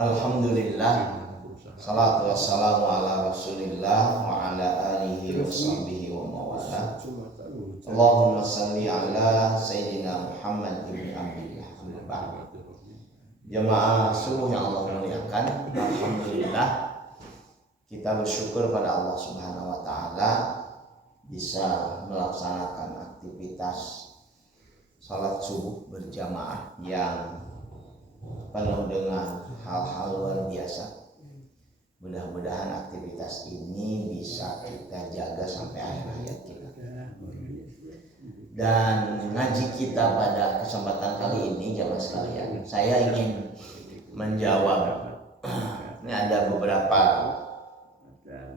Alhamdulillah, salatu wassalamu ala rasulillah wa ala alihi wa sahbihi wa mawala. Allahumma salli ala Sayyidina Muhammad ibn Abdillah. Jamaah subuh yang Allah muliakan, alhamdulillah kita bersyukur pada Allah Subhanahu wa taala bisa melaksanakan aktivitas salat subuh berjamaah yang penuh dengan hal-hal luar biasa. Mudah-mudahan aktivitas ini bisa kita jaga sampai akhir hayat kita. Dan ngaji kita pada kesempatan kali ini jamaah sekalian, saya ingin menjawab. Ini ada beberapa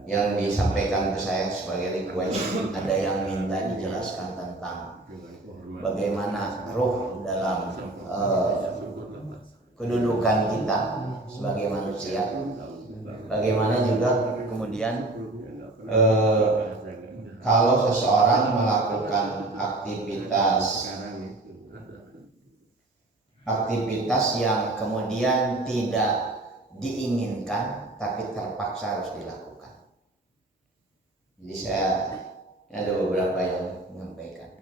yang disampaikan ke saya sebagai request. Ada yang minta dijelaskan tentang bagaimana roh dalam kedudukan kita sebagai manusia, bagaimana juga kemudian kalau seseorang melakukan aktivitas yang kemudian tidak diinginkan tapi terpaksa harus dilakukan. Jadi saya ada beberapa yang menyampaikan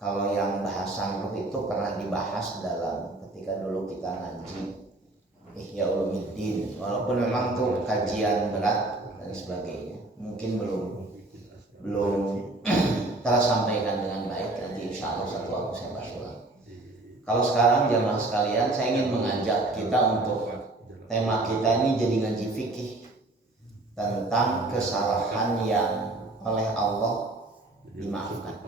kalau yang bahasan roh itu pernah dibahas dalam ketika dulu kita ngaji Ihya Ulumuddin, walaupun memang tuh kajian berat dan sebagainya, mungkin belum tersampaikan dengan baik. Nanti insya Allah satu waktu saya bahas ulang. Kalau sekarang jamaah sekalian, saya ingin mengajak kita untuk tema kita ini jadi ngaji fikih tentang kesalahan yang oleh Allah dimaafkan.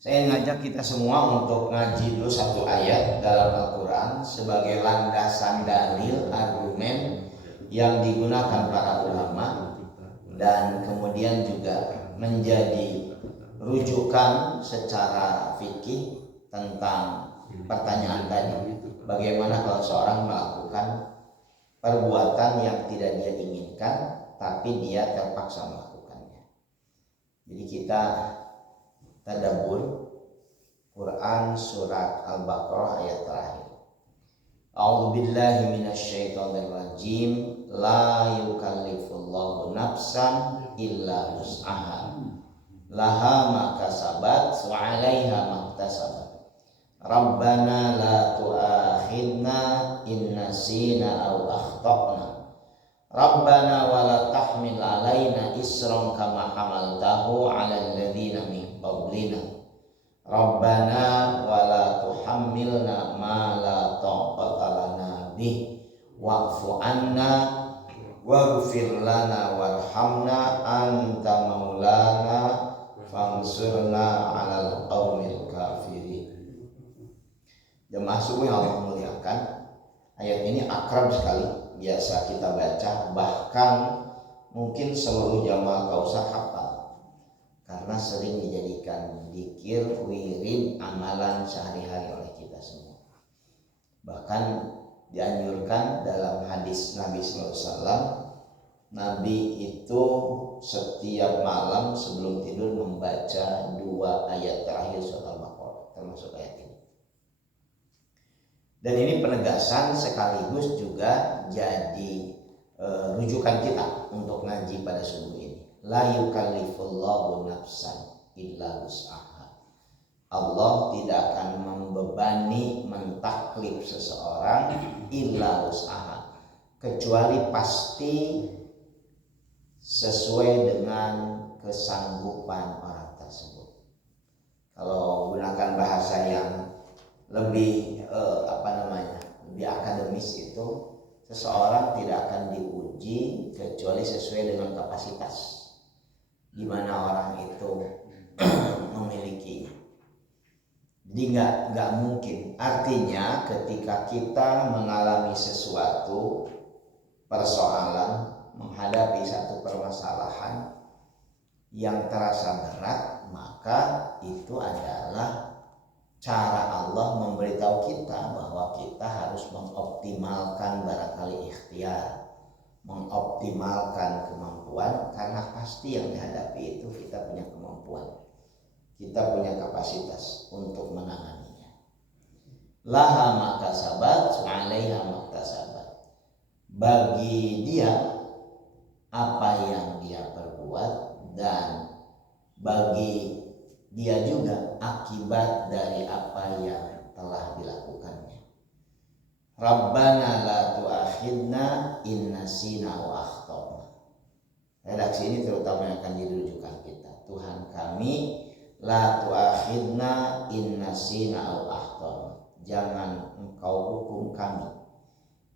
Saya ngajak kita semua untuk ngaji dulu satu ayat dalam Al-Quran sebagai landasan dalil argumen yang digunakan para ulama dan kemudian juga menjadi rujukan secara fikih tentang pertanyaan tadi. Bagaimana kalau seorang melakukan perbuatan yang tidak dia inginkan tapi dia terpaksa melakukannya. Jadi kita tadabbur Quran surat Al-Baqarah ayat terakhir. A'udzu billahi minasyaitonir rajim. La yukallifullahu nafsan illa wus'aha. Laha ma kasabat wa 'alaiha ma iktasabat. Rabbana la tu'akhidna in nasina aw akhtana. Rabbana wa la tahmil 'alaina isran kama hamaltahu 'alal ladzina min qablina. Rabbana wa la tuhammilna ma la taqata lana bih wa'fu 'anna waghfir lana warhamna anta maulana fansurna 'alal qaumil kafirin. Jemaah subuh yang Allah muliakan, ayat ini akrab sekali, biasa kita baca, bahkan mungkin seluruh jamaah Kausar hafal karena sering dijadikan dzikir, wirid, amalan sehari-hari oleh kita semua. Bahkan dianjurkan dalam hadis Nabi sallallahu alaihi wasallam, Nabi itu setiap malam sebelum tidur membaca 2 ayat terakhir surat Al-Baqarah, termasuk ayat ini. Dan ini penegasan sekaligus juga jadi rujukan kita untuk ngaji pada subuh ini. La yukallifullahu nafsan illa wus'aha. Allah tidak akan membebani, mentaklif seseorang illa wus'aha, kecuali pasti sesuai dengan kesanggupan orang tersebut. Kalau gunakan bahasa yang lebih lebih akademis itu, seseorang tidak akan diuji kecuali sesuai dengan kapasitas di mana orang itu memiliki. Jadi nggak mungkin. Artinya ketika kita mengalami sesuatu persoalan, menghadapi satu permasalahan yang terasa berat, maka itu adalah cara Allah memberitahu kita bahwa kita harus mengoptimalkan barangkali ikhtiar, mengoptimalkan kemampuan, karena pasti yang dihadapi itu kita punya kemampuan, kita punya kapasitas untuk menanganinya. laha makasabat wa 'alaiha maktasabat. Bagi dia apa yang dia perbuat dan bagi dia juga akibat dari apa yang telah dilakukannya. Rabbana la tu'akhidna in nasina wa akhtana. Redaksi ini terutama yang akan dirujukan kita. Tuhan kami, la tu'akhidna in nasina wa akhtana. Jangan engkau hukum kami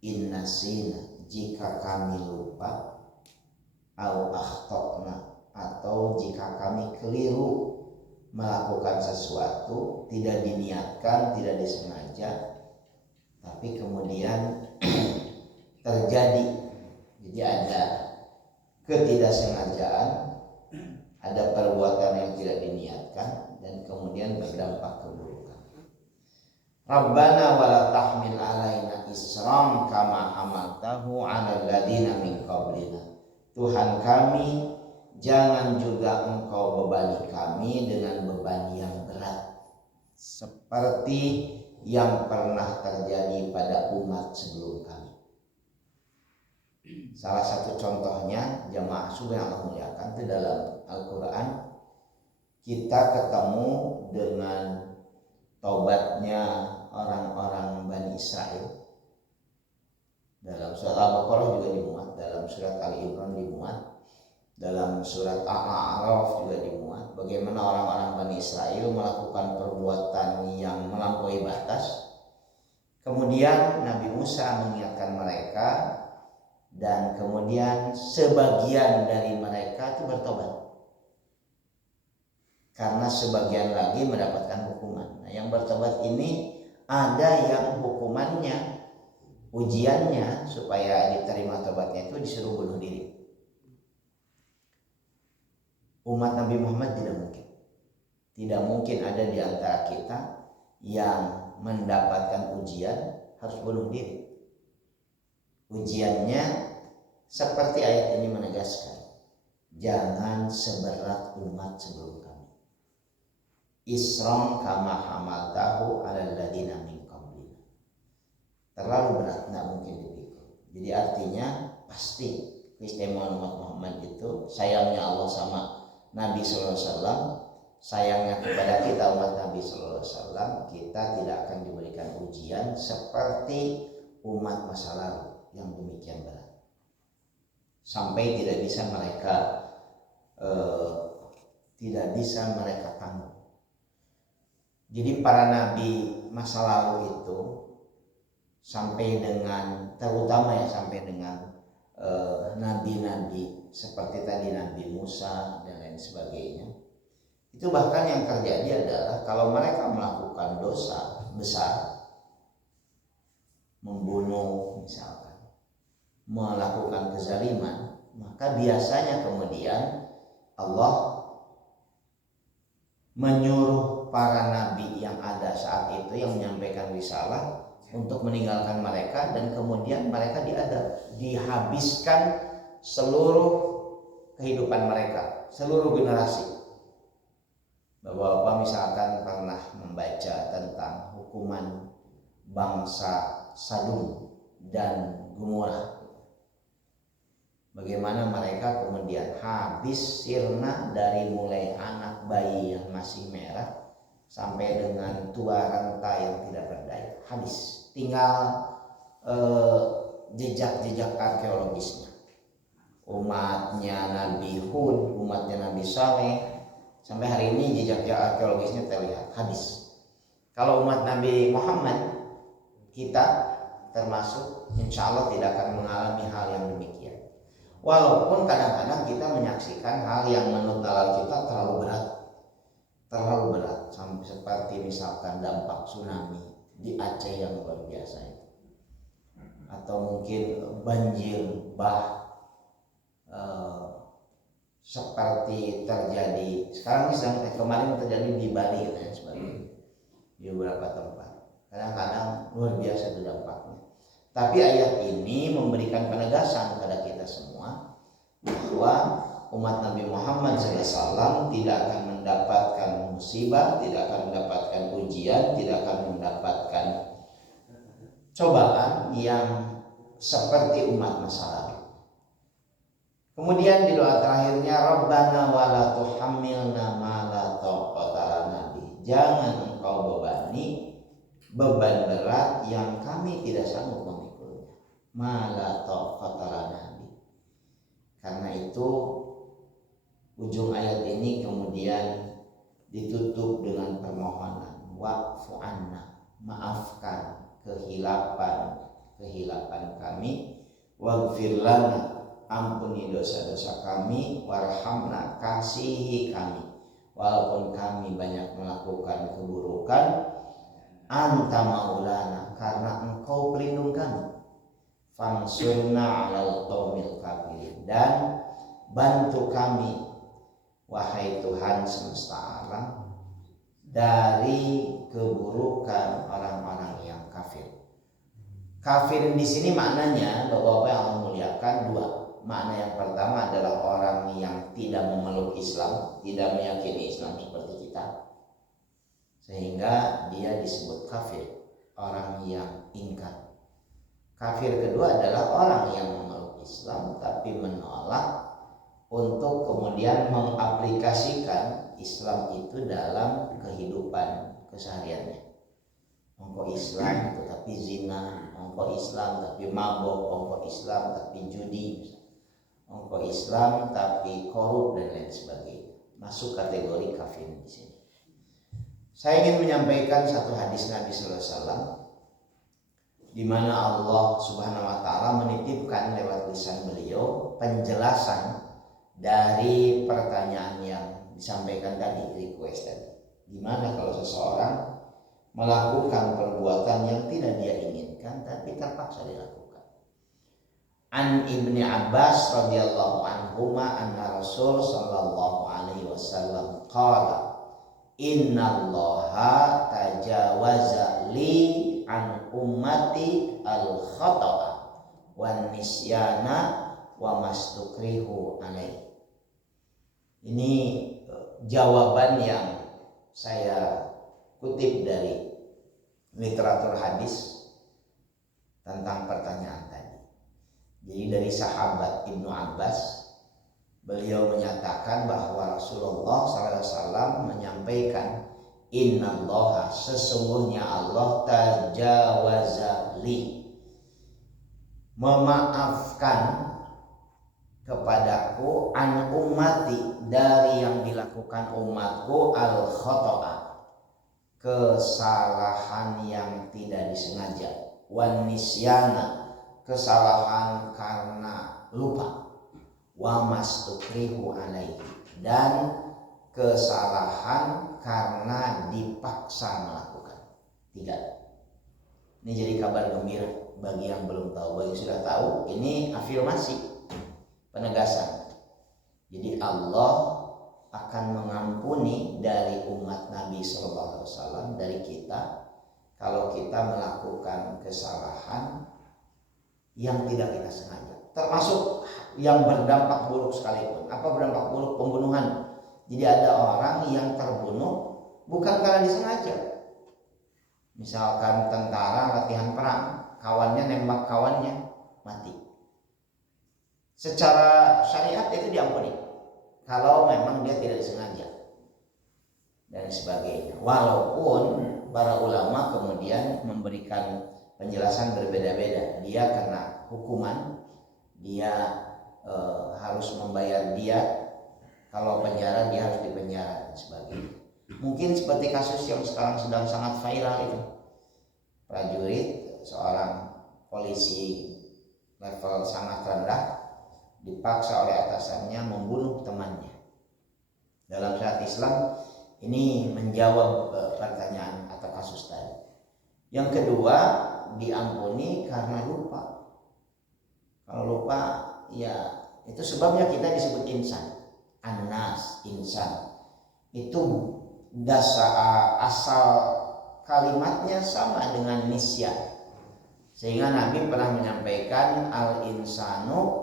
in nasina, jika kami lupa, au akhtana, atau jika kami keliru melakukan sesuatu, tidak diniatkan, tidak disengaja, tapi kemudian terjadi. Jadi ada ketidaksengajaan, ada perbuatan yang tidak diniatkan dan kemudian berdampak keburukan. Rabbana wala tahmil alaina isram kama hamaltahu 'alal ladina min qablina. Tuhan kami, jangan juga engkau bebani kami dengan beban yang berat seperti yang pernah terjadi pada umat sebelum kami. Salah satu contohnya jamaah subuh yang Allah muliakan itu dalam Al-Quran, kita ketemu dengan taubatnya orang-orang Bani Israel. Dalam surat Al-Baqarah juga dimuat, dalam surat Ali Imran dimuat, dalam surat Al-A'raf juga dimuat, bagaimana orang-orang Bani Israel melakukan perbuatan yang melampaui batas. Kemudian Nabi Musa mengingatkan mereka dan kemudian sebagian dari mereka itu bertobat. Karena sebagian lagi mendapatkan hukuman. Nah, yang bertobat ini ada yang hukumannya, ujiannya supaya diterima tobatnya itu disuruh bunuh diri. Umat Nabi Muhammad tidak mungkin ada di antara kita yang mendapatkan ujian harus bunuh diri. Ujiannya seperti ayat ini menegaskan, jangan seberat umat sebelum kami. Isram kama hamaltahu 'alal ladina min qablina. Terlalu berat, tidak mungkin dipikul. Jadi artinya pasti keistimewaan umat Muhammad itu, sayangnya Allah sama Nabi sallallahu alaihi wasallam, sayangnya kepada kita umat Nabi sallallahu alaihi wasallam, kita tidak akan diberikan ujian seperti umat masa lalu yang demikian berat. Sampai tidak bisa mereka tanggung. Jadi para nabi masa lalu itu sampai dengan, terutama ya sampai dengan nabi-nabi seperti tadi Nabi Musa dan lain sebagainya, itu bahkan yang terjadi adalah kalau mereka melakukan dosa besar, membunuh misalkan, melakukan kezaliman, maka biasanya kemudian Allah menyuruh para nabi yang ada saat itu yang menyampaikan risalah untuk meninggalkan mereka, dan kemudian mereka dihabiskan seluruh kehidupan mereka, seluruh generasi. Bapak-bapak misalkan pernah membaca tentang hukuman bangsa Sadum dan Gomora, bagaimana mereka kemudian habis sirna dari mulai anak bayi yang masih merah sampai dengan tua renta yang tidak berdaya, habis. Tinggal jejak-jejak arkeologisnya. Umatnya Nabi Hud, umatnya Nabi Saleh, sampai hari ini jejak-jejak arkeologisnya terlihat, habis. Kalau umat Nabi Muhammad, kita termasuk insya Allah tidak akan mengalami hal yang demikian. Walaupun kadang-kadang kita menyaksikan hal yang menurut nalar kita terlalu berat, sampai seperti misalkan dampak tsunami di Aceh yang luar biasa itu, atau mungkin banjir seperti terjadi sekarang kemarin terjadi di Bali dan sebagainya, di beberapa tempat. Kadang-kadang luar biasa itu dampaknya. Tapi ayat ini memberikan penegasan kepada kita semua bahwa umat Nabi Muhammad SAW tidak akan mendapatkan musibah, tidak akan mendapatkan ujian, tidak akan mendapatkan cobaan yang seperti umat masa lalu. Kemudian di doa terakhirnya, Rabbana wala tuhammilna ma la taqata lana bih. Jangan engkau bebani beban berat yang kami tidak sanggup memikulnya. Ma la taqata lana bih. Karena itu ujung ayat ini kemudian ditutup dengan permohonan wa'fu anna, maafkan kehilapan kami, waghfir lana, ampuni dosa-dosa kami, warhamna, kasihi kami walaupun kami banyak melakukan keburukan, anta maulana, karena engkau pelindung kami, fansurna alal qaumil kafirin, dan bantu kami wahai Tuhan semesta alam dari keburukan orang-orang yang kafir. Kafir di sini maknanya, Bapak-bapak yang Allah muliakan, dua. Makna yang pertama adalah orang yang tidak memeluk Islam, tidak meyakini Islam seperti kita, sehingga dia disebut kafir, orang yang ingkar. Kafir kedua adalah orang yang memeluk Islam tapi menolak untuk kemudian mengaplikasikan Islam itu dalam kehidupan kesehariannya. Engkau Islam tetapi zina, engkau Islam tapi mabok, engkau Islam tapi judi, engkau Islam tapi korup dan lain sebagainya. Masuk kategori kafir di sini. Saya ingin menyampaikan satu hadis Nabi sallallahu alaihi wasallam di mana Allah Subhanahu wa taala menitipkan lewat lisan beliau penjelasan dari pertanyaan yang disampaikan tadi, request tadi. Gimana kalau seseorang melakukan perbuatan yang tidak dia inginkan tapi terpaksa dilakukan. An Ibni Abbas radhiyallahu anhuma anna Rasul sallallahu alaihi wasallam qala innallaha tajawaza li an ummati al khata'a wan nisyana wa mastukrihu alaihi. Ini jawaban yang saya kutip dari literatur hadis tentang pertanyaan tadi. Jadi dari sahabat Ibnu Abbas, beliau menyatakan bahwa Rasulullah SAW menyampaikan, innallaha, sesungguhnya Allah, tajawaza li, memaafkan kepadaku, an ummati, dari yang dilakukan umatku, al khoto'a, kesalahan yang tidak disengaja, wan nisyana, kesalahan karena lupa, wa mastukrihu alaihi, dan kesalahan karena dipaksa melakukan. Tidak. Ini jadi kabar gembira bagi yang belum tahu. Bagi yang sudah tahu, ini afirmasi, penegasan. Jadi Allah akan mengampuni dari umat Nabi SAW, dari kita, kalau kita melakukan kesalahan yang tidak kita sengaja, termasuk yang berdampak buruk sekalipun. Apa berdampak buruk? Pembunuhan. Jadi ada orang yang terbunuh bukan karena disengaja. Misalkan tentara latihan perang, kawannya nembak kawannya, mati. Secara syariat itu diampuni kalau memang dia tidak disengaja dan sebagainya. Walaupun para ulama kemudian memberikan penjelasan berbeda-beda. Dia kena hukuman, dia harus membayar diat, kalau penjara dia harus dipenjara dan sebagainya. Mungkin seperti kasus yang sekarang sedang sangat viral itu, prajurit, seorang polisi level sangat rendah dipaksa oleh atasannya membunuh temannya. Dalam syariat Islam ini menjawab pertanyaan atau kasus tadi. Yang kedua, diampuni karena lupa. Kalau lupa, ya itu sebabnya kita disebut insan. Anas, insan. Itu asal kalimatnya sama dengan nisyan. Sehingga Nabi pernah menyampaikan al-insanu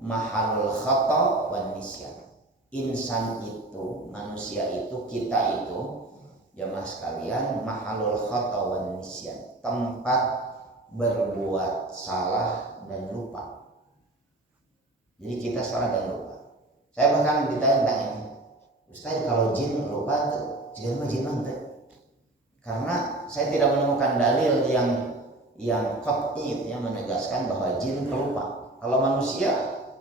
mahalul khata' wan nisyan. Insan itu, manusia itu, kita itu, jamaah sekalian, mahalul khata' wan nisyan, tempat berbuat salah dan lupa. Jadi kita salah dan lupa. Saya bahkan ditanya-tanya, Ustaz kalau jin lupa tuh, jin tuh. Karena saya tidak menemukan dalil yang qat'i yang menegaskan bahwa jin lupa. Kalau manusia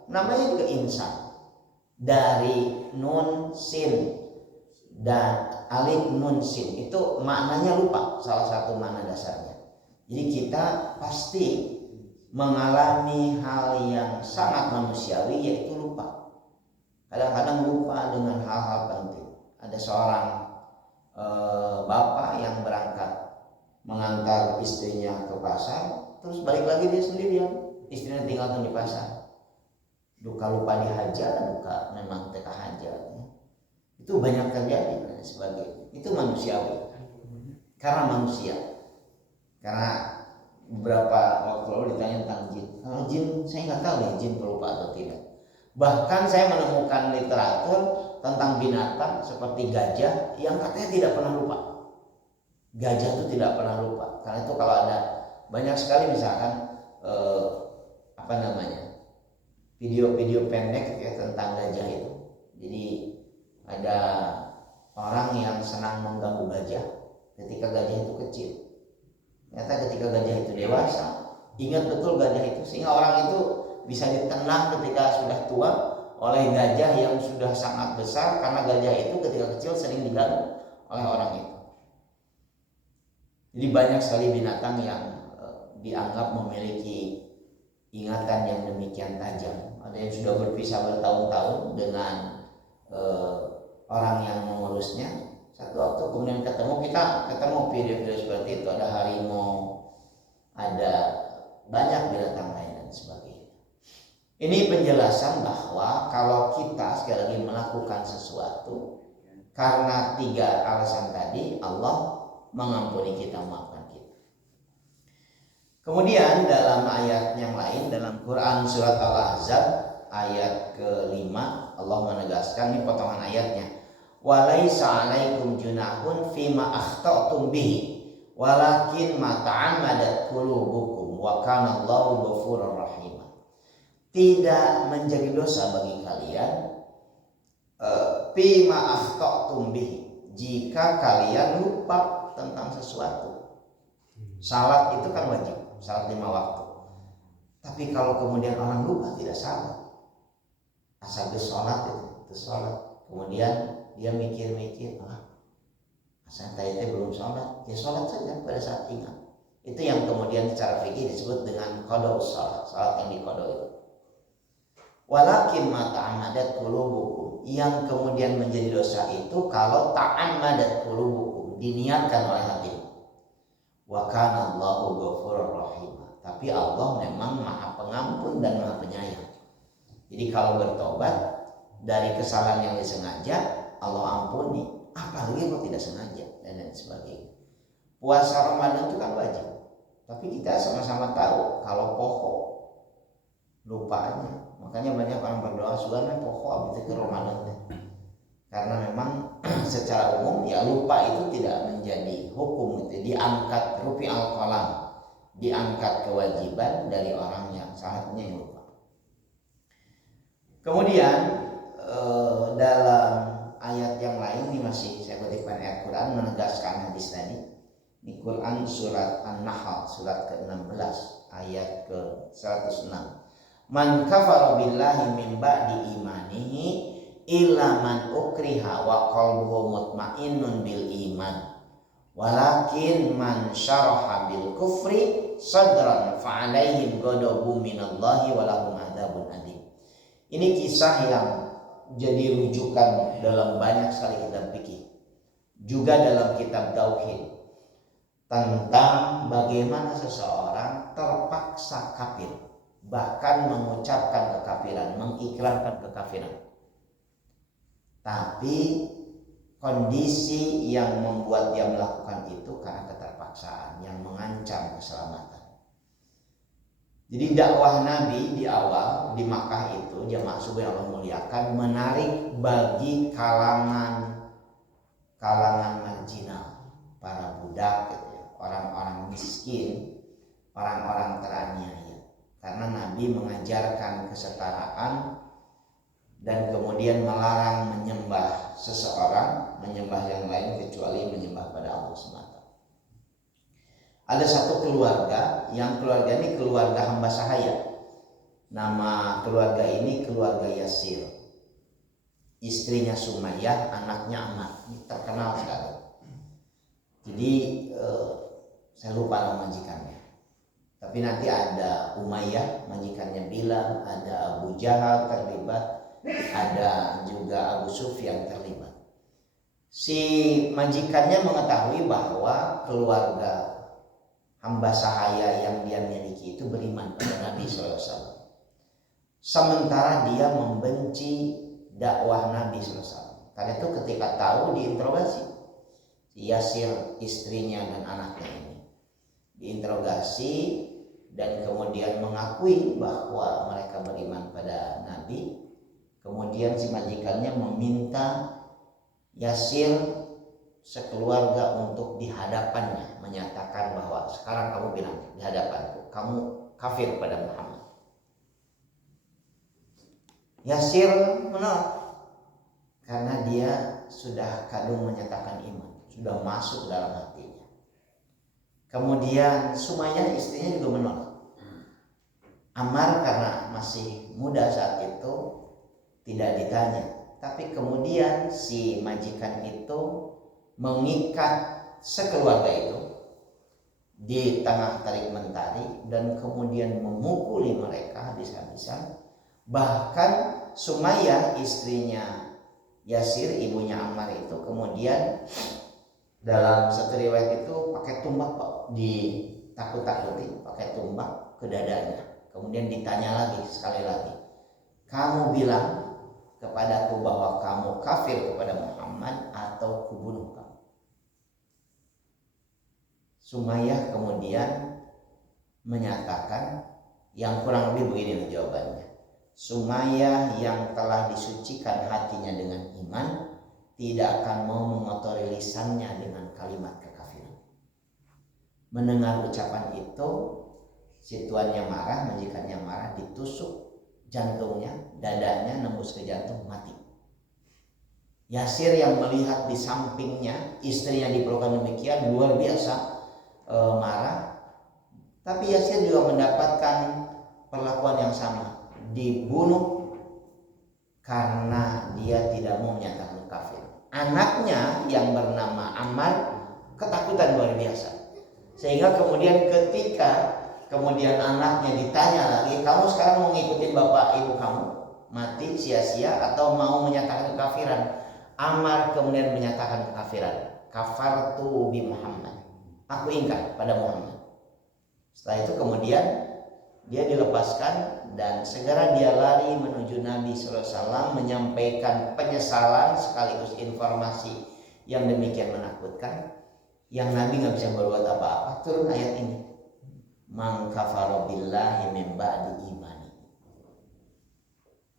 namanya juga insan. Dari nun sin dan alif nun sin itu maknanya lupa, salah satu makna dasarnya. Jadi kita pasti mengalami hal yang sangat manusiawi, yaitu lupa. Kadang-kadang lupa dengan hal-hal penting. Ada seorang bapak yang berangkat mengantar istrinya ke pasar, terus balik lagi dia sendirian, istrinya tinggalkan di pasar. Duka lupa dihajar, duka memang teka hajar. Itu banyak terjadi dan sebagainya. Itu manusiawi. Karena manusia. Karena beberapa waktu lalu ditanya tentang jin. Kalau jin, saya nggak tahu ya jin pelupa atau tidak. Bahkan saya menemukan literatur tentang binatang seperti gajah yang katanya tidak pernah lupa. Gajah itu tidak pernah lupa. Karena itu kalau ada banyak sekali misalkan video-video pendek ya tentang gajah itu. Jadi ada orang yang senang mengganggu gajah ketika gajah itu kecil. Ternyata ketika gajah itu dewasa, ingat betul gajah itu, sehingga orang itu bisa ditenang ketika sudah tua oleh gajah yang sudah sangat besar, karena gajah itu ketika kecil sering diganggu oleh orang itu. Jadi banyak sekali binatang yang dianggap memiliki ingatan yang demikian tajam. Ada yang sudah berpisah bertahun-tahun dengan orang yang mengurusnya. Satu waktu kemudian ketemu video-video seperti itu. Ada harimau, ada banyak binatang lain dan sebagainya. Ini penjelasan bahwa kalau kita sekali lagi melakukan sesuatu karena 3 alasan tadi, Allah mengampuni kita, memaafkan kita. Kemudian dalam ayat yang lain, dalam Quran surat Al-Ahzab ayat ke-5, Allah menegaskan, ini potongan ayatnya, walaisa 'alaikum junahun fima akhta'tum bihi walakin ma ta'ammadat qulubukum wa kana Allahu ghafurur rahim. Tidak menjadi dosa bagi kalian fima akhta'tum bihi, jika kalian lupa tentang sesuatu. Salat itu kan wajib, salat 5 waktu. Tapi kalau kemudian orang lupa tidak salat, asal sholat itu sholat, kemudian dia mikir-mikir, asal tadi belum sholat, ya sholat saja pada saat ingat. Itu yang kemudian secara fikih disebut dengan qada shalah, salat yang diqada itu. Walakin ma ta'ammadat qulubukum, yang kemudian menjadi dosa itu kalau ta'ammadat qulubukum, diniatkan oleh hati. Wa kana Allahu ghafurur rahim, tapi Allah memang Maha Pengampun dan Maha Penyayang. Jadi kalau bertobat dari kesalahan yang disengaja, Allah ampuni, apalagi kalau tidak sengaja dan lain sebagainya. Puasa Ramadan itu kan wajib, tapi kita sama-sama tahu kalau pokok lupanya, makanya banyak orang berdoa sudah pokok abis ke Ramadan, karena memang secara umum ya lupa itu tidak menjadi hukum, itu diangkat rufi al-qalam, diangkat kewajiban dari orang yang saatnya yang lupa. Kemudian dalam ayat yang lain, ini masih saya kutipkan ayat Quran menegaskan hadis tadi. Di Quran surat An-Nahl surat ke-16 ayat ke-106. Man kafara billahi min ba'di imanihi illa man ukriha wa qalbuhu mutmainnun bil iman. Walakin man syaraha bil kufri sadran fa alaihim ghadabun minallahi wa lahum adzabun alim. Ini kisah yang jadi rujukan dalam banyak sekali kitab fikih, juga dalam kitab tauhid, tentang bagaimana seseorang terpaksa kafir, bahkan mengucapkan kekafiran, mengikrarkan kekafiran. Tapi kondisi yang membuat dia melakukan itu karena keterpaksaan yang mengancam keselamatan. Jadi dakwah Nabi di awal di Makkah itu, jamaah subuh yang Allah muliakan, menarik bagi kalangan marginal, para budak, gitu ya, orang-orang miskin, orang-orang teraniaya. Karena Nabi mengajarkan kesetaraan dan kemudian melarang menyembah seseorang, menyembah yang lain kecuali menyembah pada Allah semata. Ada satu keluarga, yang keluarga ini keluarga hamba sahaya. Nama keluarga ini keluarga Yasir. Istrinya Sumayyah, anaknya Ammar. Ini terkenal sekali. Jadi saya lupa nama majikannya. Tapi nanti ada Umayyah, majikannya Bilal, ada Abu Jahal terlibat, ada juga Abu Sufyan terlibat. Si majikannya mengetahui bahwa keluarga hamba sahaya yang dia miliki itu beriman pada Nabi SAW. Sementara dia membenci dakwah Nabi SAW. Karena itu ketika tahu diinterogasi si Yasir, istrinya dan anaknya ini, diinterogasi dan kemudian mengakui bahwa mereka beriman pada Nabi. Kemudian si majikannya meminta Yasir sekeluarga untuk di hadapannya menyatakan bahwa sekarang kamu bilang di hadapanku, kamu kafir pada Muhammad. Yasir menolak karena dia sudah kadung menyatakan iman, sudah masuk dalam hatinya. Kemudian Sumayyah istrinya juga menolak. Ammar karena masih muda saat itu tidak ditanya, tapi kemudian si majikan itu mengikat sekeluarga itu di tengah tarik mentari dan kemudian memukuli mereka habis-habisan. Bahkan Sumayyah istrinya Yasir, ibunya Ammar itu kemudian dalam satu riwayat itu pakai tumbak, Pak, ditakut-takuti pakai tumbak ke dadanya. Kemudian ditanya lagi sekali lagi, kamu bilang kepadaku bahwa kamu kafir kepada Muhammad atau kubunuh kamu? Sumayyah kemudian menyatakan yang kurang lebih begini jawabannya. Sumayyah yang telah disucikan hatinya dengan iman tidak akan mau mengotori lisannya dengan kalimat kekafiran. Mendengar ucapan itu, si tuannya marah, majikannya marah, ditusuk jantungnya, dadanya nembus ke jantung, mati. Yasir yang melihat di sampingnya istrinya diperlakukan demikian luar biasa marah. Tapi Yasir juga mendapatkan perlakuan yang sama, dibunuh karena dia tidak mau menyatakan kafir. Anaknya yang bernama Ammar ketakutan luar biasa, sehingga kemudian ketika anaknya ditanya lagi, kamu sekarang mau ngikutin bapak ibu kamu mati sia-sia atau mau menyatakan kekafiran? Ammar kemudian menyatakan kekafiran. Kafartu bi Muhammad, aku ingkar pada Muhammad. Setelah itu kemudian dia dilepaskan dan segera dia lari menuju Nabi SAW menyampaikan penyesalan sekaligus informasi yang demikian menakutkan, yang Nabi nggak bisa berbuat apa-apa. Turun ayat ini, man kafara billahi min ba'di imani,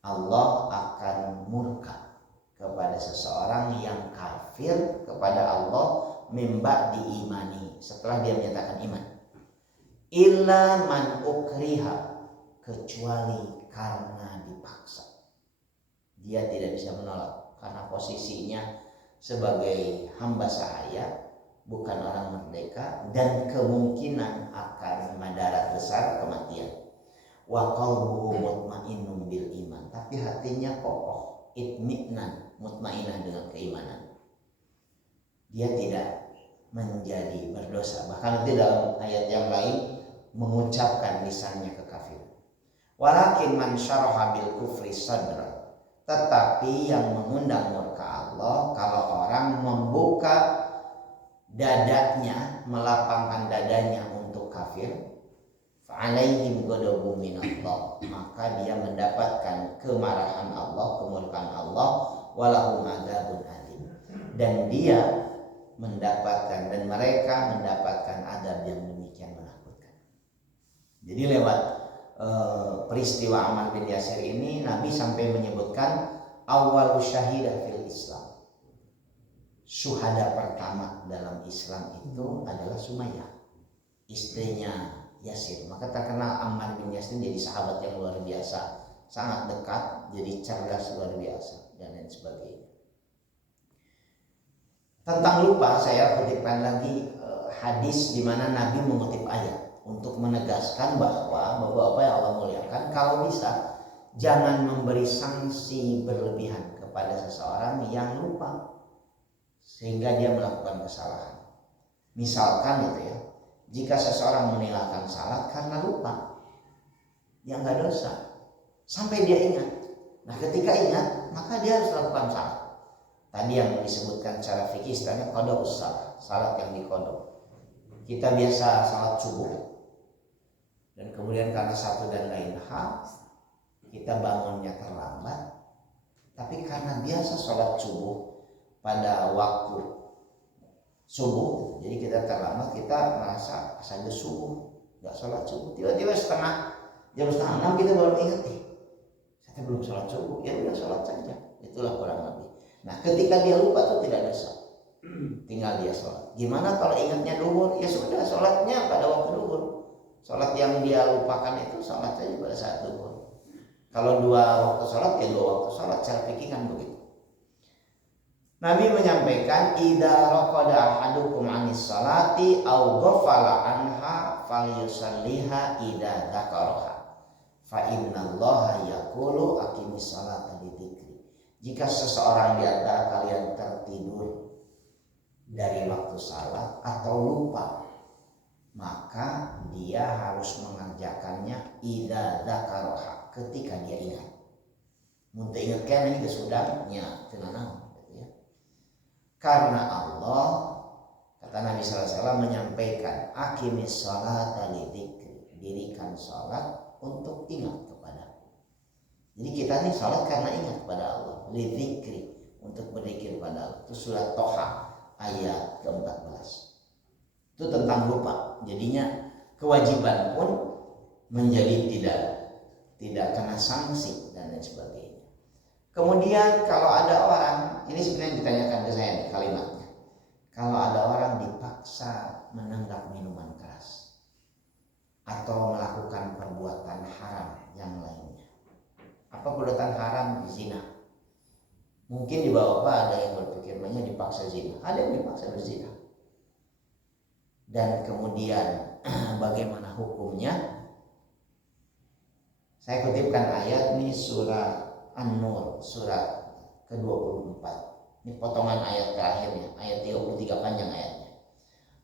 Allah akan murka kepada seseorang yang kafir kepada Allah min ba'di imani, setelah dia menyatakan iman. Illa man ukriha, kecuali karena dipaksa. Dia tidak bisa menolak karena posisinya sebagai hamba sahaya, bukan orang merdeka, dan kemungkinan akan madarat besar kematian. Wa qalbuhu mutmainnun bil iman, tapi hatinya kokoh, itminan, mutmainah dengan keimanan. Dia tidak menjadi berdosa. Bahkan di dalam ayat yang lain mengucapkan lisannya kekafiran. Walakin man syaraha bil kufri sadra, tetapi yang mengundang murka Allah kalau orang membuka dadanya, melapangkan dadanya untuk kafir, fa'alaihim ghadabun minallah, maka dia mendapatkan kemarahan Allah, kemurkaan Allah, walahum adzabun alim, dan dia mendapatkan dan mereka mendapatkan adab yang demikian menakutkan. Jadi lewat peristiwa Ammar bin Yasir ini Nabi sampai menyebutkan awwalu syahidah fil Islam. Syuhada pertama dalam Islam itu adalah Sumayyah, istrinya Yasir. Maka terkenal Ammar bin Yasir jadi sahabat yang luar biasa, sangat dekat, jadi cerdas luar biasa dan lain sebagainya. Tentang lupa saya kutipkan lagi hadis di mana Nabi mengutip ayat untuk menegaskan bahwa Bapak-bapak yang Allah muliakan, kalau bisa jangan memberi sanksi berlebihan kepada seseorang yang lupa sehingga dia melakukan kesalahan. Misalkan itu ya, jika seseorang meninggalkan salat karena lupa, dia nggak dosa sampai dia ingat. Nah ketika ingat maka dia harus lakukan salat. Tadi yang disebutkan secara fikih istilahnya qada salat, salat yang diqada. Kita biasa salat subuh dan kemudian karena satu dan lain hal kita bangunnya terlambat, tapi karena biasa salat subuh pada waktu subuh, jadi kita terlambat, kita merasa saja subuh, nggak sholat subuh. Tiba-tiba jam setengah 6 kita baru ingat, saya belum sholat subuh, ya udah sholat saja. Itulah kurang lebih. Nah ketika dia lupa itu tidak dosa, tinggal dia sholat. Gimana kalau ingatnya duhur? Ya sudah, sholatnya pada waktu duhur. Sholat yang dia lupakan itu sholat saja pada saat duhur. Kalau 2 waktu sholat ya 2 waktu sholat, cara fikih kan begitu. Nabi menyampaikan, idza raqada ahadukum 'anis salati aw ghafala anha falyusalliha idza dzakaraha fa innallaha yaqulu aqimis salata lidzikri. Jika seseorang di antara kalian tertidur dari waktu salat atau lupa, maka dia harus mengerjakannya idza dzakaraha, ketika dia ingat. Mun teu ingetkeun ini sudah nya teu naon. Karena Allah, kata Nabi SAW menyampaikan, aqimis sholata lidzikri, dirikan sholat untuk ingat kepada-Ku. Jadi kita nih sholat karena ingat kepada Allah, lidzikri, untuk berzikir kepada Allah. Itu surat Toha ayat ke-14. Itu tentang lupa. Jadinya kewajiban pun menjadi tidak kena sanksi dan lain sebagainya. Kemudian kalau ada orang, ini sebenarnya ditanyakan ke saya nih kalimatnya. Kalau ada orang dipaksa menenggak minuman keras atau melakukan perbuatan haram yang lainnya. Apa perbuatan haram? Zina. Mungkin di bawah ada yang berpikir dipaksa zina. Ada yang dipaksa berzina. Dan kemudian bagaimana hukumnya? Saya kutipkan ayat ini surat An-Nur surat ke-24. Ini potongan ayat terakhirnya, ayat 33 panjang ayatnya.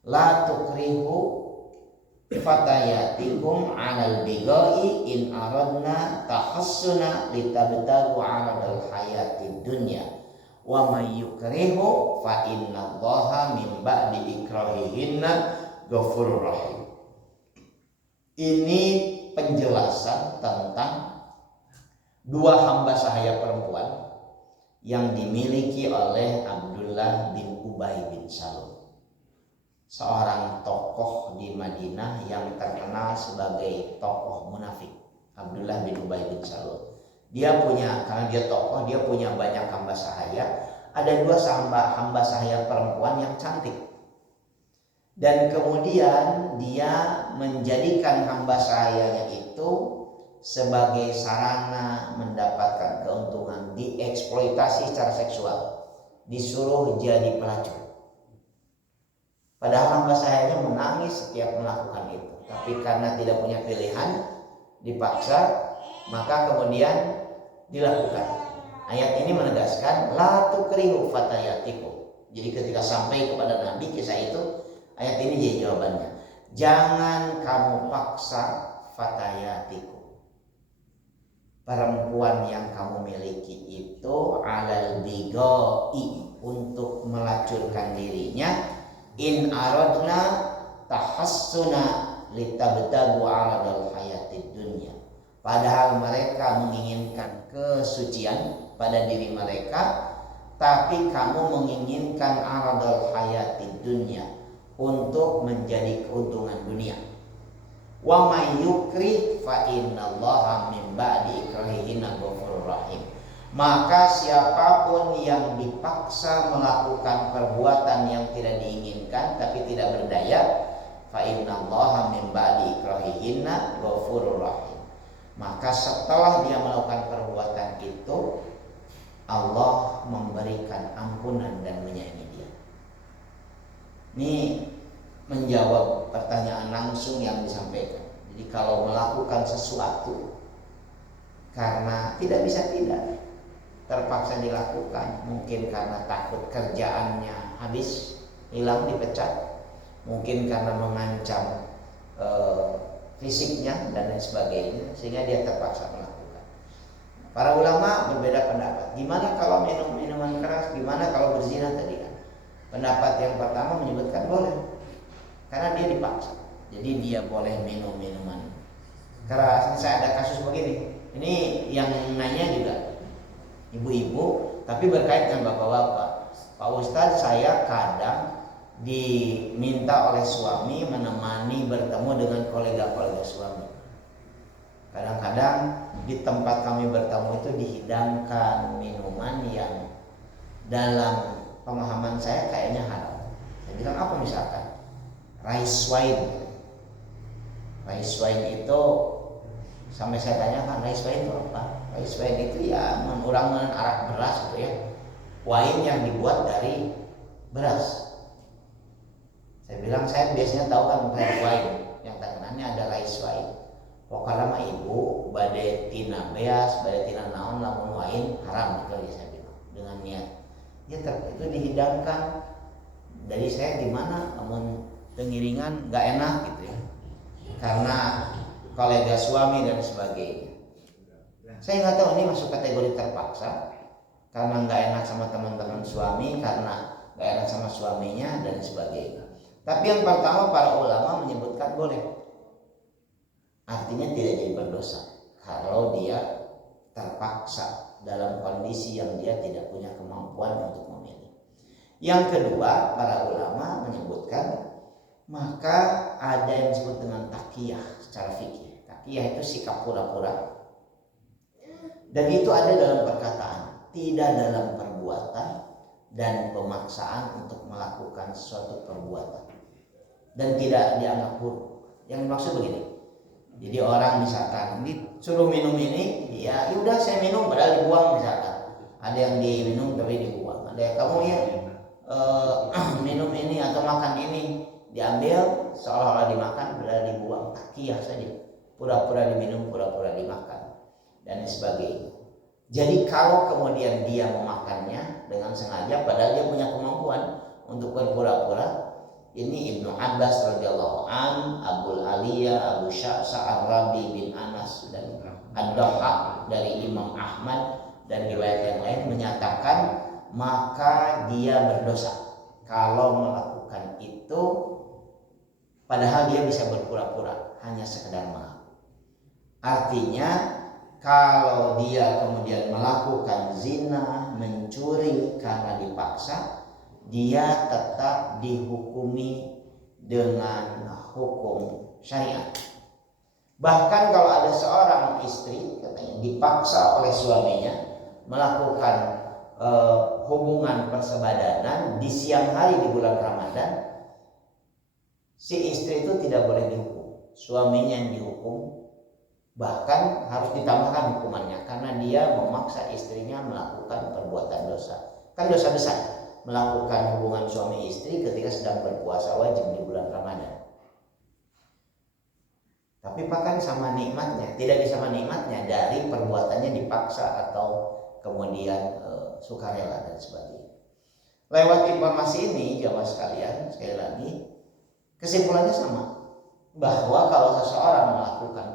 La tukrihu fatayatikum 'alal bighai in aradna tahassuna litabtagu 'aradal hayatid dunya wa may yukrihu fa innallaha min ba'di ikrahihinna ghafurur rahim. Ini penjelasan tentang 2 hamba sahaya perempuan yang dimiliki oleh Abdullah bin Ubay bin Salul, seorang tokoh di Madinah yang terkenal sebagai tokoh munafik. Abdullah bin Ubay bin Salul, karena dia tokoh, dia punya banyak hamba sahaya. Ada 2 hamba sahaya perempuan yang cantik, dan kemudian dia menjadikan hamba sahayanya itu sebagai sarana mendapatkan keuntungan, dieksploitasi secara seksual, disuruh jadi pelacur. Padahal hamba sahayanya menangis setiap melakukan itu, tapi karena tidak punya pilihan, dipaksa, maka kemudian dilakukan. Ayat ini menegaskan la tukrihu fatayatikum. Jadi ketika sampai kepada Nabi kisah itu, ayat ini jadi jawabannya. Jangan kamu paksa fatayatikum, perempuan yang kamu miliki itu, alal bighai, untuk melacurkan dirinya, in aradna tahassuna litabtagu 'aradal hayatid dunya, padahal mereka menginginkan kesucian pada diri mereka, tapi kamu menginginkan 'aradal hayatid dunya, untuk menjadi keuntungan dunia. Wa may yukrih fa innallaha min ba'di ikrahihinna ghafurur rahim. Maka siapapun yang dipaksa melakukan perbuatan yang tidak diinginkan tapi tidak berdaya, fa innallaha min ba'di ikrahihinna ghafurur rahim. Maka setelah dia melakukan perbuatan itu, Allah memberikan ampunan dan menyayangi dia. Ini menjawab pertanyaan langsung yang disampaikan. Jadi kalau melakukan sesuatu karena tidak bisa tidak, terpaksa dilakukan, mungkin karena takut kerjaannya habis, hilang, dipecat, mungkin karena mengancam fisiknya dan lain sebagainya, sehingga dia terpaksa melakukan. Para ulama berbeda pendapat. Gimana kalau minum minuman keras? Gimana kalau berzina tadi kan? Pendapat yang pertama menyebutkan boleh, karena dia dipaksa. Jadi dia boleh minum minuman keras. Saya ada kasus begini. Ini yang nanya juga ibu-ibu, tapi berkait dengan bapak-bapak. Pak Ustadz, saya kadang diminta oleh suami menemani bertemu dengan kolega-kolega suami. Kadang-kadang di tempat kami bertemu itu dihidangkan minuman yang dalam pemahaman saya kayaknya haram. Saya bilang apa misalkan? Rice wine. Rice wine itu sampai saya tanyakan, rice wine itu apa? Rice wine itu ya orang arak beras gitu ya. Wine yang dibuat dari beras. Saya bilang saya biasanya tahu kan red wine, yang terkenalnya ada rice wine. Pokoknya mah ibu badai tina beas, badai tina naon lamun wine haram gitu ya, saya bilang dengan niat. Ya itu dihidangkan. Dari saya gimana namun tengiringan nggak enak gitu ya, karena kolega suami dan sebagainya. Saya nggak tahu ini masuk kategori terpaksa karena nggak enak sama teman-teman suami, karena nggak enak sama suaminya dan sebagainya. Tapi yang pertama para ulama menyebutkan boleh, artinya tidak jadi berdosa kalau dia terpaksa dalam kondisi yang dia tidak punya kemampuan untuk memilih. Yang kedua, para ulama menyebutkan maka ada yang disebut dengan takiyah secara fikih. Takiyah itu sikap pura-pura. Dan itu ada dalam perkataan, tidak dalam perbuatan dan pemaksaan untuk melakukan suatu perbuatan. Dan tidak dianggap buruk. Yang dimaksud begini. Jadi orang misalkan disuruh minum ini, ya udah saya minum padahal dibuang misalkan. Ada yang diminum tapi dibuang. Ada yang kamu ya minum ini atau makan ini, diambil seolah-olah dimakan padahal dibuang. Takiyah saja, pura-pura diminum, pura-pura dimakan dan sebagainya. Jadi kalau kemudian dia memakannya dengan sengaja padahal dia punya kemampuan untuk berpura-pura, ini Ibnu Abbas radhiyallahu an, Abul Aliyah, Abu Sya'sa Ar-Rabi bin Anas dan Ad-Dhahhak dari Imam Ahmad dan riwayat yang lain menyatakan maka dia berdosa kalau melakukan itu padahal dia bisa berpura-pura hanya sekedar maaf. Artinya kalau dia kemudian melakukan zina, mencuri karena dipaksa, dia tetap dihukumi dengan hukum syariat. Bahkan kalau ada seorang istri katanya dipaksa oleh suaminya melakukan hubungan persebadanan di siang hari di bulan Ramadan, si istri itu tidak boleh dihukum, suaminya yang dihukum, bahkan harus ditambahkan hukumannya karena dia memaksa istrinya melakukan perbuatan dosa. Kan dosa besar melakukan hubungan suami istri ketika sedang berpuasa wajib di bulan Ramadan. Tapi bahkan sama nikmatnya, tidak sama nikmatnya dari perbuatannya dipaksa atau kemudian sukarela dan sebagainya. Lewat informasi ini jamaah sekalian, sekali lagi kesimpulannya sama, bahwa kalau seseorang melakukan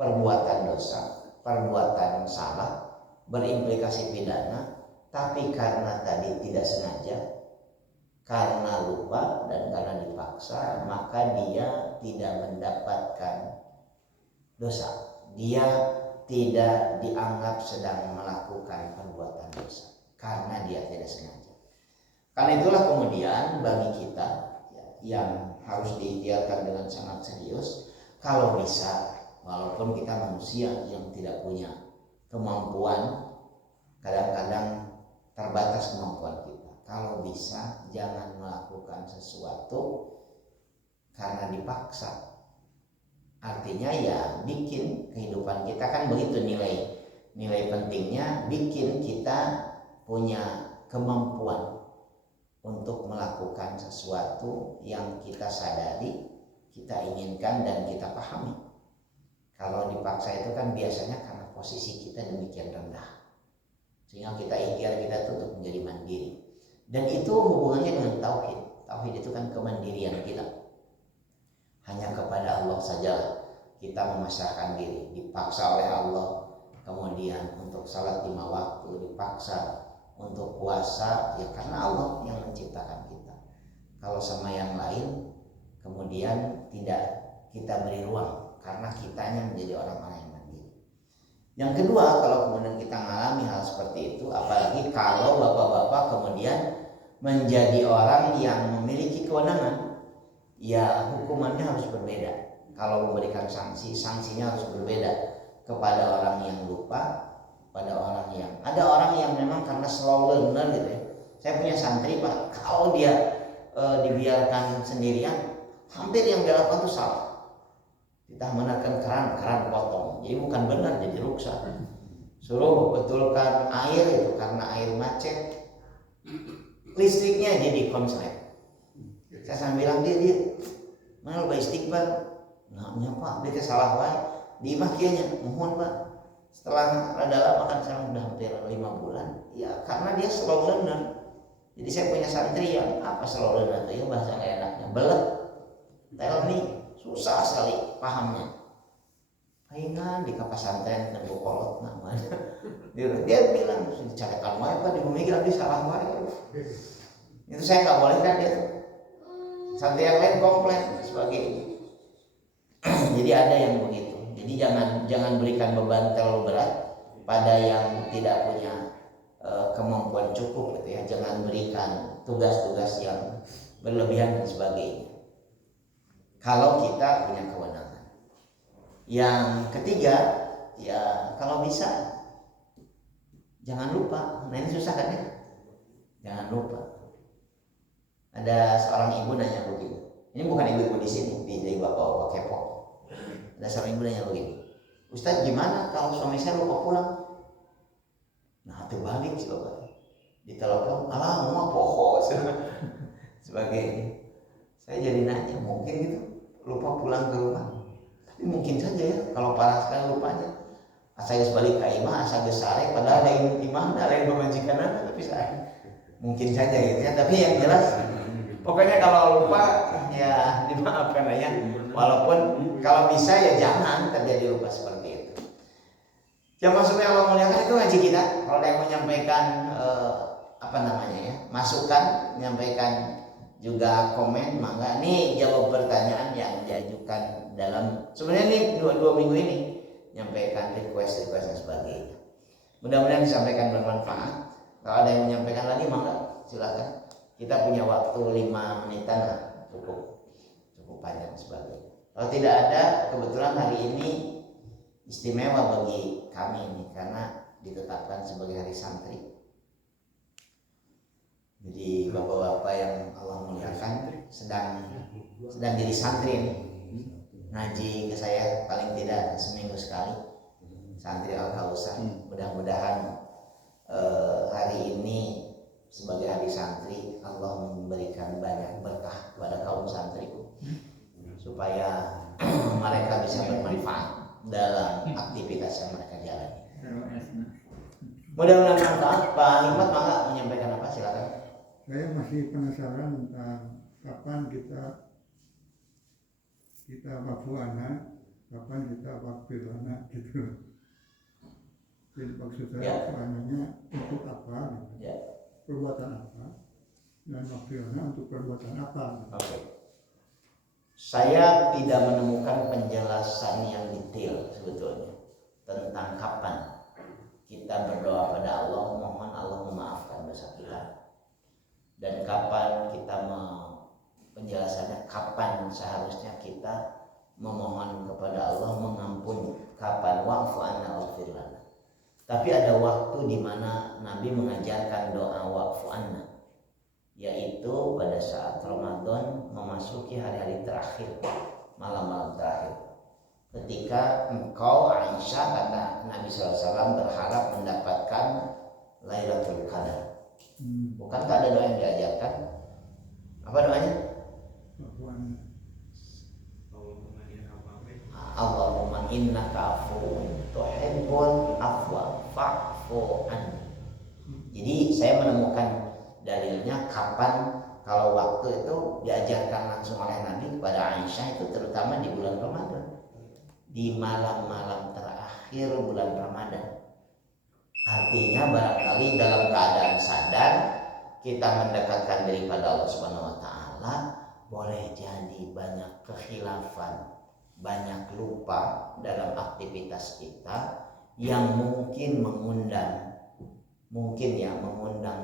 perbuatan dosa, perbuatan salah, berimplikasi pidana, tapi karena tadi tidak sengaja, karena lupa dan karena dipaksa, maka dia tidak mendapatkan dosa. Dia tidak dianggap sedang melakukan perbuatan dosa karena dia tidak sengaja. Karena itulah kemudian bagi kita yang harus diikhtiarkan dengan sangat serius, kalau bisa, walaupun kita manusia yang tidak punya kemampuan, kadang-kadang terbatas kemampuan kita, kalau bisa jangan melakukan sesuatu karena dipaksa. Artinya ya bikin kehidupan kita kan begitu, nilai pentingnya bikin kita punya kemampuan untuk melakukan sesuatu yang kita sadari, kita inginkan dan kita pahami. Kalau dipaksa itu kan biasanya karena posisi kita demikian rendah, sehingga kita ikhtiar kita itu untuk menjadi mandiri. Dan itu hubungannya dengan tauhid. Tauhid itu kan kemandirian kita. Hanya kepada Allah saja kita memasrahkan diri, dipaksa oleh Allah. Kemudian untuk salat 5 waktu dipaksa, untuk puasa ya karena Allah yang menciptakan kita. Kalau sama yang lain kemudian tidak kita beri ruang karena kitanya menjadi orang-orang yang mandiri. Yang kedua, kalau kemudian kita mengalami hal seperti itu, apalagi kalau bapak-bapak kemudian menjadi orang yang memiliki kewenangan, ya hukumannya harus berbeda. Kalau memberikan sanksi, sanksinya harus berbeda kepada orang yang lupa, pada orang yang ada orang yang memang karena slow learner gitu ya. Saya punya santri Pak, kalau dia dibiarkan sendirian, hampir yang dia lakukan itu salah. Kita menekan keran potong, jadi bukan benar, jadi rusak. Suruh betulkan air itu karena air macet, listriknya jadi konslet. Saya sambil bilang dia mana lupa istighfar. Nah, Pak, dia salah wae. Di makianya, mohon Pak. Setelah rada lama kan sekarang udah hampir 5 bulan. Ya karena dia slow learner. Jadi saya punya santri yang apa slow learner itu ya bahasa enaknya belet. Tell me, susah sekali pahamnya. Palingan di pesantren dan kolot namanya. Dia bilang dicarekan wae Pak, di bumi lagi salah wae. Itu saya nggak boleh kan dia. Santri yang lain komplain sebagainya. Jadi ada yang begitu. Jadi jangan berikan beban terlalu berat pada yang tidak punya kemampuan cukup gitu ya. Jangan berikan tugas-tugas yang berlebihan dan sebagainya. Kalau kita punya kewenangan. Yang ketiga, ya kalau bisa jangan lupa. Nah ini susah kan ya? Jangan lupa. Ada seorang ibu nanya begini. Ini bukan ibu-ibu di sini, di bapak-bapak kepo. Ada seorang ibu nanya begini, Ustadz gimana kalau suami saya lupa pulang? Nah terbalik sih bapak, ditelepon, alah mau poho sebagai saya jadi nanya mungkin gitu lupa pulang ke rumah, tapi mungkin saja ya kalau parah sekali lupanya. Asal balik ke imah, asal gesare, padahal ada yang imah, ada yang pemajikan anak, tapi saya mungkin saja gitu ya. Tapi yang jelas, pokoknya kalau lupa ya dimaafkan aja. Walaupun kalau bisa ya jangan terjadi lupa seperti itu. Yang maksudnya Allah muliakan itu ngaji kita. Kalau ada yang menyampaikan masukan, menyampaikan juga komen, maka nih jawab pertanyaan yang diajukan dalam sebenarnya ini dua minggu ini menyampaikan request dan sebagainya. Mudah-mudahan disampaikan bermanfaat. Kalau ada yang menyampaikan lagi maka silakan. Kita punya waktu 5 menitan lah, cukup panjang sebagainya. Kalau tidak ada, kebetulan hari ini istimewa bagi kami ini karena ditetapkan sebagai hari santri. Jadi bapak-bapak yang Allah muliakan sedang jadi santri ini. Ngaji ke saya paling tidak seminggu sekali. Santri Al-Kausar. Mudah-mudahan hari ini sebagai hari santri Allah memberikan banyak berkah kepada kaum santriku supaya mereka bisa bermanfaat dalam aktivitas yang mereka jalani. Mudah-mudahan manfaat. Pak Hikmat mangga menyampaikan apa, silakan. Saya masih penasaran tentang kapan kita wakfu anak, kapan kita wakfil anak gitu. Jadi maksud saya wakfu anaknya untuk apa? Gitu. Ya. Perbuatan apa? Dan wakfil anak untuk perbuatan apa? Gitu. Oke. Saya tidak menemukan penjelasan yang detail sebetulnya tentang kapan kita berdoa pada Allah, mohon Allah memaafkan dosa kita, dan kapan kita penjelasannya kapan seharusnya kita memohon kepada Allah mengampuni, kapan wa'fu anna waghfir lana. Tapi ada waktu di mana Nabi mengajarkan doa wa'fu anna, yaitu pada saat Ramadan memasuki hari-hari terakhir, malam-malam terakhir. Ketika engkau Aisyah, kata Nabi SAW, berharap mendapatkan Lailatul Qadar. Bukankah ada doa yang diajarkan? Apa doanya? Allahumma innaka afuwwun tuhibbul afwa fa'fu anni. Jadi saya menemukan dalilnya kapan kalau waktu itu diajarkan langsung oleh Nabi kepada Aisyah itu terutama di bulan Ramadan, di malam-malam terakhir bulan Ramadan. Artinya barangkali dalam keadaan sadar kita mendekatkan diri pada Allah Subhanahu wa taala, boleh jadi banyak kekhilafan, banyak lupa dalam aktivitas kita yang mungkin mengundang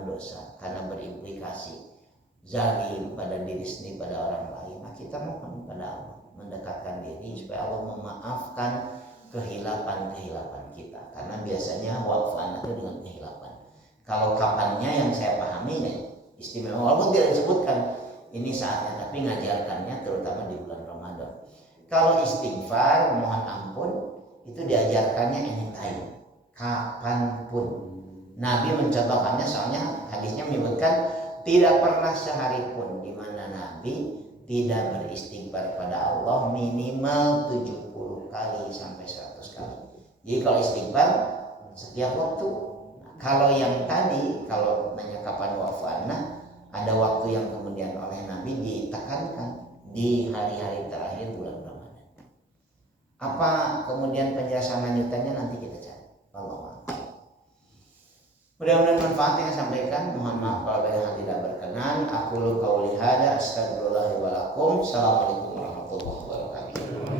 dosa karena berimplikasi zalim pada diri sendiri, pada orang lain. Nah, kita mohon pada Allah mendekatkan diri supaya Allah memaafkan kehilapan-kehilapan kita, karena biasanya wafat itu dengan kehilapan. Kalau kapannya yang saya pahami istimewa, walaupun tidak disebutkan ini saatnya, tapi ngajarkannya terutama di bulan Ramadan. Kalau istighfar, mohon ampun, itu diajarkannya anytime, kapanpun. Nabi mencontohkannya, soalnya hadisnya menyebutkan tidak pernah sehari pun di mana Nabi tidak beristighfar pada Allah minimal 70 kali sampai 100 kali. Jadi kalau istighfar setiap waktu. Kalau yang tadi, kalau nanya kapan wafatnya, ada waktu yang kemudian oleh Nabi ditekankan di hari-hari terakhir bulan Ramadan. Apa kemudian penjelasan lanjutannya nanti kita cari. Allah. Mudah-mudahan manfaat yang saya sampaikan. Mohon maaf kalau ada yang tidak berkenan. Aku qauli hada, astagfirullah wa lakum. Assalamualaikum.